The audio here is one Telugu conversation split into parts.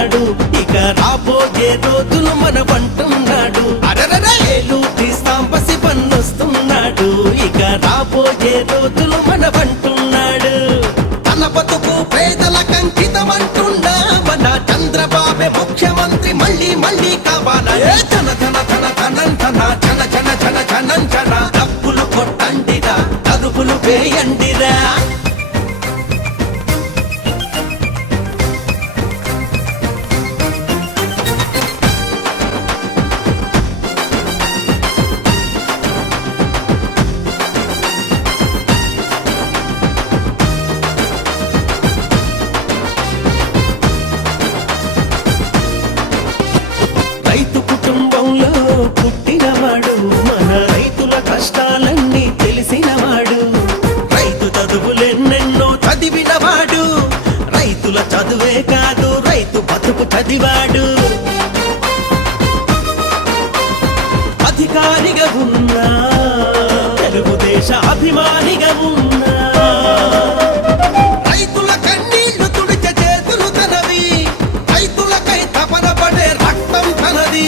వస్తున్నాడు, ఇక రాబోయే రోజులు మనవంటున్నాడు. ఏలు తీస్తాం పసి పన్నొస్తున్నాడు, ఇక రాబోయే రోజులు మనవంటున్నాడు. తన బతుకు పేదలకు అంకితమంటున్నా మన చంద్రబాబే ముఖ్యమంత్రి మళ్ళీ మళ్ళీ కావాలా. ధన ధన ధన ధనం ధన జన జన జన జనం జన డబ్బులు కొట్టండిరా, తలుపులు వేయండిరా. రైతు కుటుంబంలో పుట్టినవాడు, మన రైతుల కష్టాలన్నీ తెలిసినవాడు. రైతు చదువులెన్నెన్నో చదివినవాడు, రైతుల చదువే కాదు రైతు బతుకు చదివాడు. అధికారిగా ఉన్నా, తెలుగుదేశ అభిమానిగా ఉన్నా, రైతుల కన్నీళ్లు తుడిచే చేతులు తనవి, రైతులకై తపన పడే రక్తం తనది.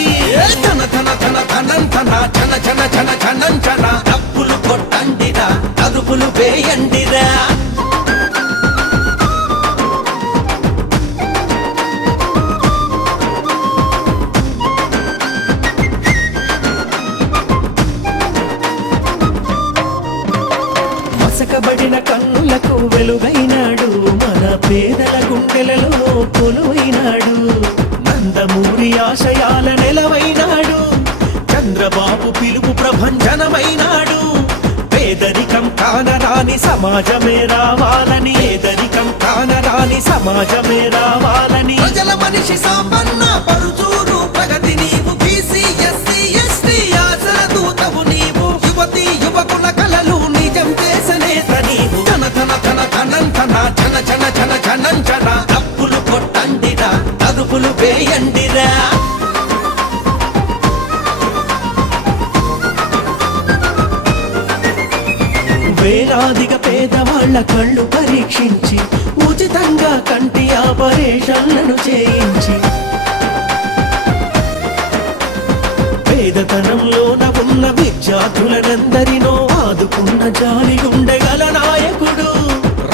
ధన ధన ధన ధనం ధన జన జన జన జనం జన డబ్బులు కొట్టండిరా, తలుపులు వేయండిరా. మసకబడిన కన్నులకు వెలుగైనాడు, మన పేదల గుండెలలో కొలువైనాడు. నందమూరి ఆశయాల నెలవైనాడు, చంద్రబాబు పిలుపు ప్రభంజనమైనాడు. పేదరికం కానరాని సమాజమే రావాలని, పేదరికం కానరాని సమాజమే రావాలని. ప్రజల మనిషి సాంబన్న పరుచూరు ప్రగతి నీవు, బీసీ ఎస్సీ ఎస్టీ ఆశల దూతవు నీవు, యువతి యువకుల కలలు నిజం చేసే నేత నీవు. ధన ధన ధన ధనం ధన జన జన జన జనం జన డబ్బులు కొట్టండిరా, తలుపులు వేయండిరా. వేలాదిగా పేదవాళ్ల కళ్ళు పరీక్షించి, ఉచితంగా కంటి ఆపరేషన్లను చేయించి, పేదతనంలోన ఉన్న విద్యార్థులనందరినో ఆదుకున్న జాలి గుండెగల నాయకుడు.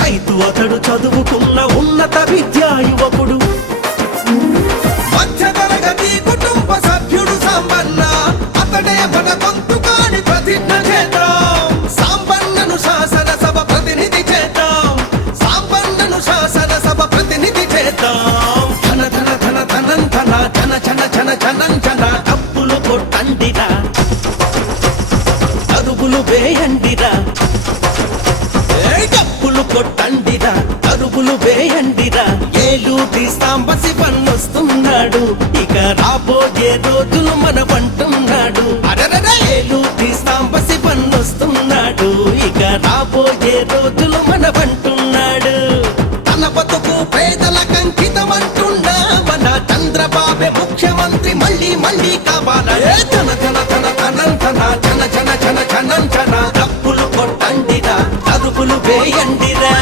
రైతు అతడు చదువుకున్న ఉన్నత విద్యా యువకుడు. మధ్యతరగతి కుటుంబ సభ్యుడు సాంబన్న, అతడే మన గొంతు కాని ప్రతిజ్ఞ చేద్దాం. సాంబన్నను శాసనసభ ప్రతినిధి చేద్దాం, సాంబన్నను శాసనసభ ప్రతినిధి చేద్దాం. ధన ధన ధన ధనం ధన జన జన జన జనం జన డబ్బులు కొట్టండిరా, తలుపులు వేయండిరా. డబ్బులు కొట్టండిరా, తలుపులు వేయండిరా. ఏలు తీస్తాం పసి పన్నొస్తున్నాడు, ఇక రాబోయే రోజులు మనవంటున్నాడు. ఏలు తీస్తాం పసి పన్నొస్తున్నాడు, ఇక రాబోయే రోజులు మనవంటున్నాడు. తన బతుకు పేదలకు అంకితమంటున్నా మన చంద్రబాబే ముఖ్యమంత్రి మళ్ళీ మళ్ళీ కావాలా. ధన ధన ధన ధనం ధన జన జన జన జనం జన డబ్బులు కొట్టండిరా, తలుపులు వేయండిరా.